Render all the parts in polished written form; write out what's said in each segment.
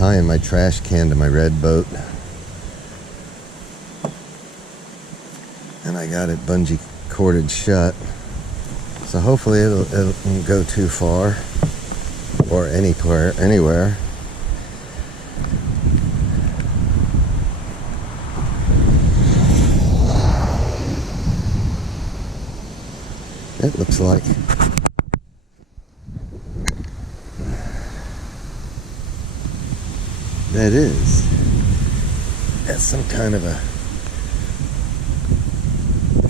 tying my trash can to my red boat. And I got it bungee corded shut. So hopefully it won't go too far or anywhere. It looks like that is. That's some kind of a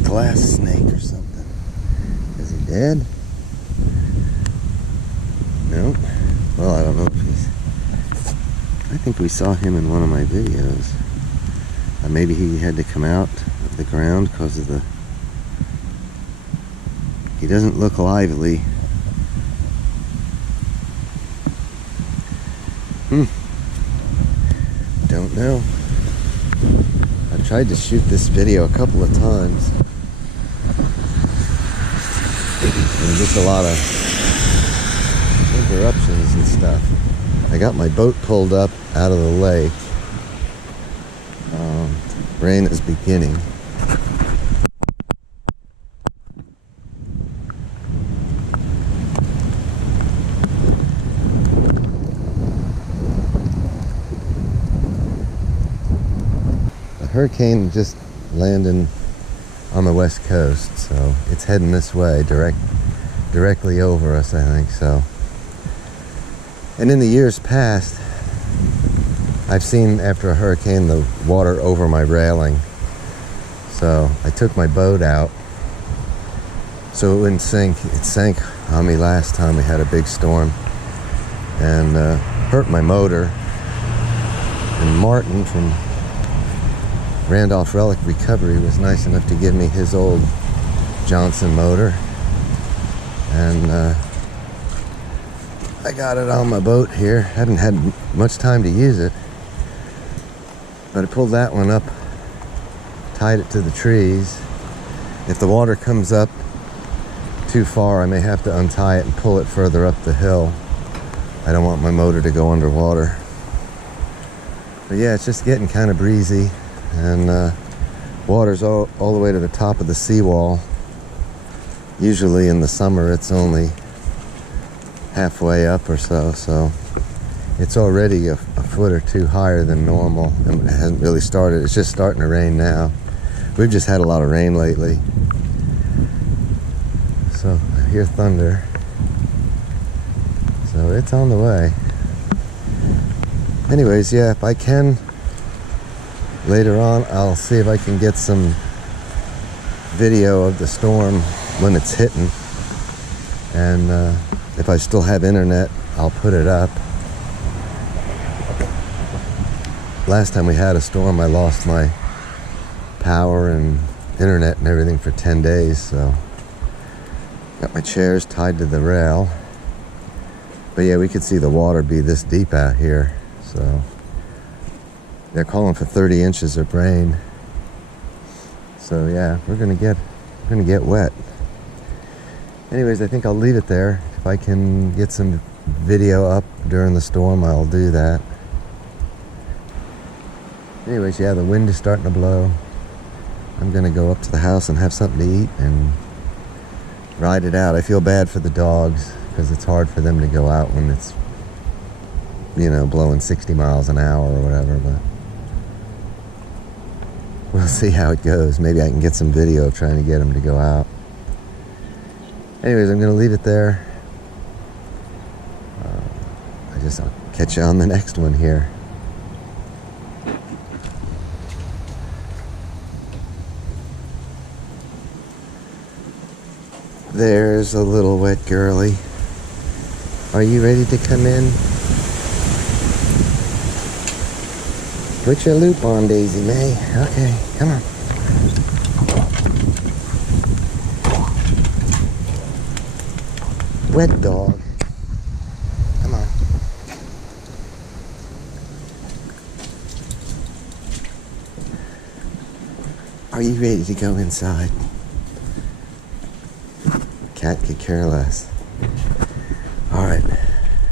glass snake or something. Is he dead? No. Well, I don't know if he's... I think we saw him in one of my videos. Maybe he had to come out of the ground because of the... He doesn't look lively. Don't know. I've tried to shoot this video a couple of times. There's just a lot of interruptions and stuff. I got my boat pulled up out of the lake. Rain is beginning. The hurricane just landed on the west coast, so it's heading this way, directly over us, I think so. And in the years past, I've seen after a hurricane the water over my railing. So I took my boat out so it wouldn't sink. It sank on me last time we had a big storm and hurt my motor. And Martin from Randolph Relic Recovery was nice enough to give me his old Johnson motor. And I got it on my boat here. Hadn't had much time to use it. But I pulled that one up, tied it to the trees. If the water comes up too far, I may have to untie it and pull it further up the hill. I don't want my motor to go underwater. But yeah, it's just getting kind of breezy. And water's all the way to the top of the seawall. Usually in the summer it's only halfway up or so, so it's already a foot or two higher than normal, and it hasn't really started. It's just starting to rain now. We've just had a lot of rain lately, so I hear thunder, so it's on the way. Anyways, yeah, if I can later on, I'll see if I can get some video of the storm when it's hitting, and if I still have internet, I'll put it up. Last time we had a storm, I lost my power and internet and everything for 10 days, so got my chairs tied to the rail. But yeah, we could see the water be this deep out here, so they're calling for 30 inches of rain. So yeah, we're gonna get wet. Anyways, I think I'll leave it there. If I can get some video up during the storm, I'll do that. Anyways, yeah, the wind is starting to blow. I'm gonna go up to the house and have something to eat and ride it out. I feel bad for the dogs because it's hard for them to go out when it's, blowing 60 miles an hour or whatever, but we'll see how it goes. Maybe I can get some video of trying to get them to go out. Anyways, I'm gonna leave it there. I'll catch you on the next one here. There's a little wet girly. Are you ready to come in? Put your loop on, Daisy May. Okay, come on. Wet dog. Come on. Are you ready to go inside? Cat could care less.